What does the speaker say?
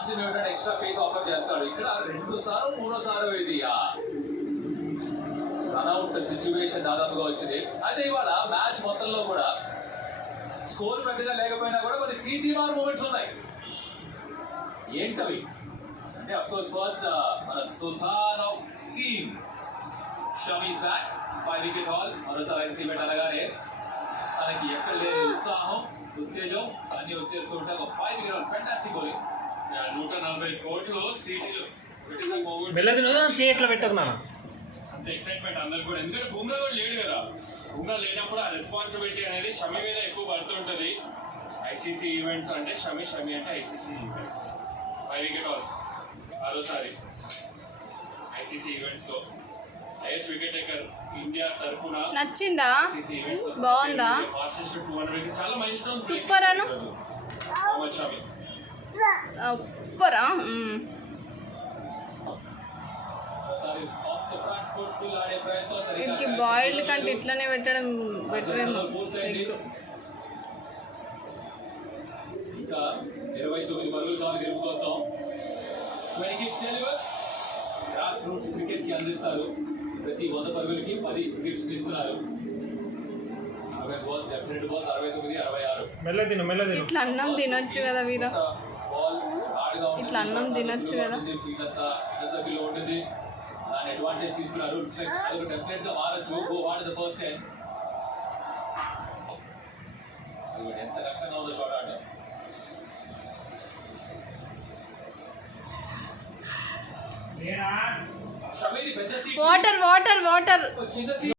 Johnson extra face offer చేస్తాడు. ఇక్కడ 2 సార్లు 3వ సారు ఇది రన్అట్ సిచ్యువేషన్ దాదాపుగా వచ్చింది. అయితే ఇవాళ మ్యాచ్ మొత్తంలో కూడా స్కోర్ పెద్దగా లేకపోయినా కూడా కొన్ని సిటీఆర్ మూమెంట్స్ ఉన్నాయి. ఏంటవి అంటే అఫ్ కోర్స్ ఫస్ట్ మన sultan of seam Shami's back 5 wicket haul. మరోసారి ఐసీసీ పెట్టనగానే తనకి ఎక్కడ లేదు ఉత్సాహం ఉత్తేజం అన్ని వచ్చేస్తూ ఉంటాయి. ఒక 5 వికెట్ హాల్ ఫెంటాస్టిక్ బౌలింగ్. 140 కోట్లు సిటీలు చేయట్లో పెట్టుకున్నాను. అంత ఎక్సైట్మెంట్ అందరు కూడా, ఎందుకంటే బుమ్రా కూడా లేడు కదా. బుమ్రా లేనప్పుడు ఆ రెస్పాన్సిబిలిటీ అనేది షమి మీద ఎక్కువ పడుతుంటది. ఐసీసీ ఈవెంట్స్ అంటే షమి అంటే ఐసీసీ ఈవెంట్స్. 5 వికెట్ హాల్ మరోసారి ఐసీసీ ఈవెంట్స్ లో హైయెస్ట్ వికెట్ టేకర్ ఇండియా తరఫున. నచ్చిందా? బాగుందా? ఫాస్టెస్ట్ 200 చాలా మైల్ స్టోన్. సూపర్ అను షమి సూపరా. వీటికి బాయిల్డ్ కంటే ఇట్లానే పెట్టడం బెటర్ ఏమో. ఇంకా 29 పరుగులు కావాలి గెలుపు కోసం. 20 kicks deliver. Grass roots cricket కి అందిస్తారు. ప్రతి 100 పరుగులకి 10 వికెట్స్ తీసుకున్నారు. 40 బాల్స్, డెఫినెట్ బాల్స్ 69, 66. మెల్ల ఇట్లా అన్నం తినొచ్చు కదా వీర, బాల్ హార్డ్గా ఉంటుంది. ఇట్లా అన్నం తినొచ్చు కదా. సర్కిల్లో ఉంటుంది. దాని అడ్వాంటేజ్ తీసుకున్నారు. డెఫినెట్ గా మారచ్చు. Go hard the first 10. ఎంత కష్టంగా ఉందో షాట్ ఆడడం. Water water water. చిన్న